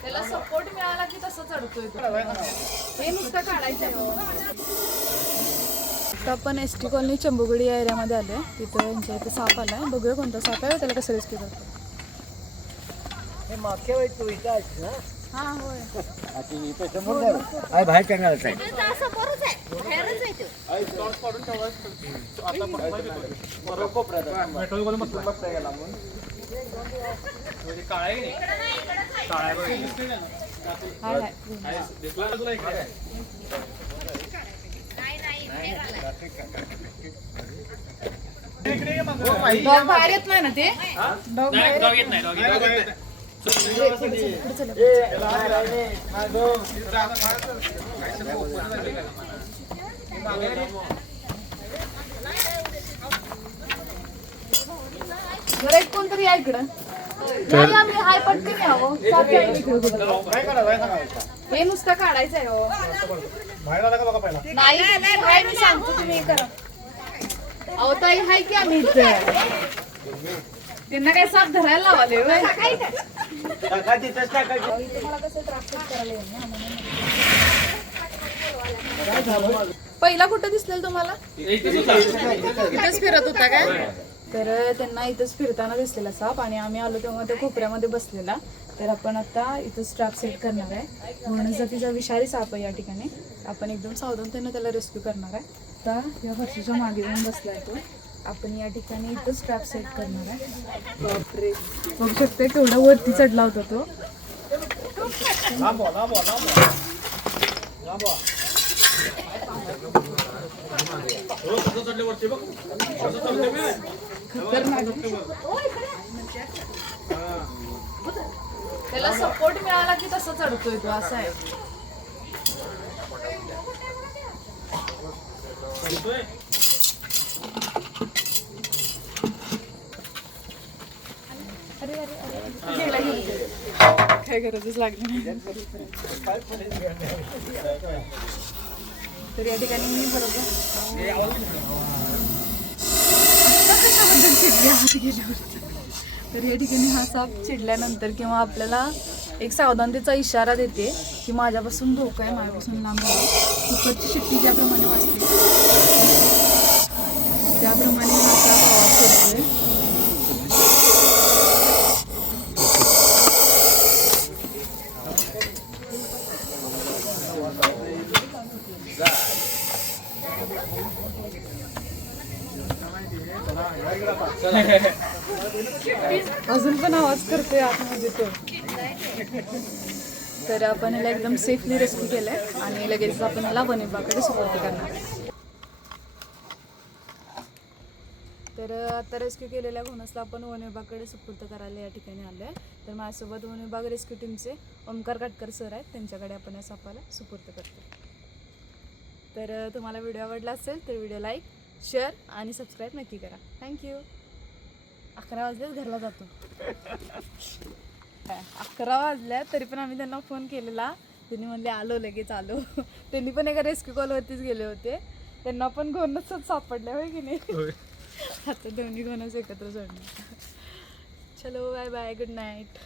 त्याला सपोर्ट मिळाला की तसं चढतोय तो. हे नुसतं काढायचं. आता आपण एसटी कॉलनी चंबुगडी या एरियामध्ये आलोय. तिथं यांच्या इथे साप आलाय. बघूया कोणता साप आहे, त्याला कसं रेस्क्यू करतो. हा होय. बाहेर टँगायला आहे. डॉग बाहेर येत नाही ना ते. डॉग येत नाही. जरा एक कोणतरी या इकडं. आम्ही हाय पटकन यावं. हे नुसतं काढायचं आहे. हो नाही नाही, मी सांगतो तुम्ही करा. अहो ताई हाय की आम्ही इथे. त्यांना काय साप धरायला लावाले. पहिला कुठं दिसलेलं तुम्हाला? इथेच फिरत होता काय? तर त्यांना इथंच फिरताना दिसलेला साप आणि आम्ही आलो तेव्हा त्या कोपऱ्यामध्ये बसलेला. तर आपण आता इथं स्ट्रॅप सेट करणार आहे. म्हणून जातीचा विषारी साप आहे या ठिकाणी. आपण एकदम सावधानतेने त्याला रेस्क्यू करणार आहे. आता या फरशीच्या मागे येऊन बसलाय तो. आपण या ठिकाणी इथं स्ट्रॅप सेट करणार आहे. बापरे, बघू शकते केवढा वरती चढला होता तो. त्याला सपोर्ट मिळाला की तसं चढतोय तो. असं आहे. काय गरजच लागली नाही. तर या ठिकाणी मी बरोबर तर या ठिकाणी हा साप चिडल्यानंतर किंवा आपल्याला एक सावधानतेचा इशारा देते की माझ्यापासून धोका आहे, माझ्यापासून लांब आहे. कुकरची शिट्टी ज्याप्रमाणे वाजते त्याप्रमाणे हा साप आवाज करतोय. अजून पण आवाज करतोय आतमध्ये तो. तर आपण याला एकदम सेफली रेस्क्यू केलंय आणि लगेच आपण याला वन विभागाकडे सुपूर्द करणार. तर आता रेस्क्यू केलेल्या घोणसला आपण वन विभागाकडे सुपूर्द करायला या ठिकाणी आलोय. तर माझ्यासोबत वन विभाग रेस्क्यू टीमचे ओमकार काटकर सर आहेत. त्यांच्याकडे आपण या सापाला सुपूर्द करतो. तर तुम्हाला व्हिडिओ आवडला असेल तर व्हिडिओ लाईक, शेअर आणि सबस्क्राईब नक्की करा. थँक्यू. 11 वाजल्यात घरला जातो. 11 वाजल्या तरी पण आम्ही त्यांना फोन केलेला. त्यांनी म्हणले आलो, लगेच आलो. त्यांनी पण एका रेस्क्यू कॉलवरतीच गेले होते. त्यांना पण घोणसच सापडले होय की नाही. आता दोन्ही घोणस एकत्र सोडणार. चलो बाय बाय, गुड नाईट.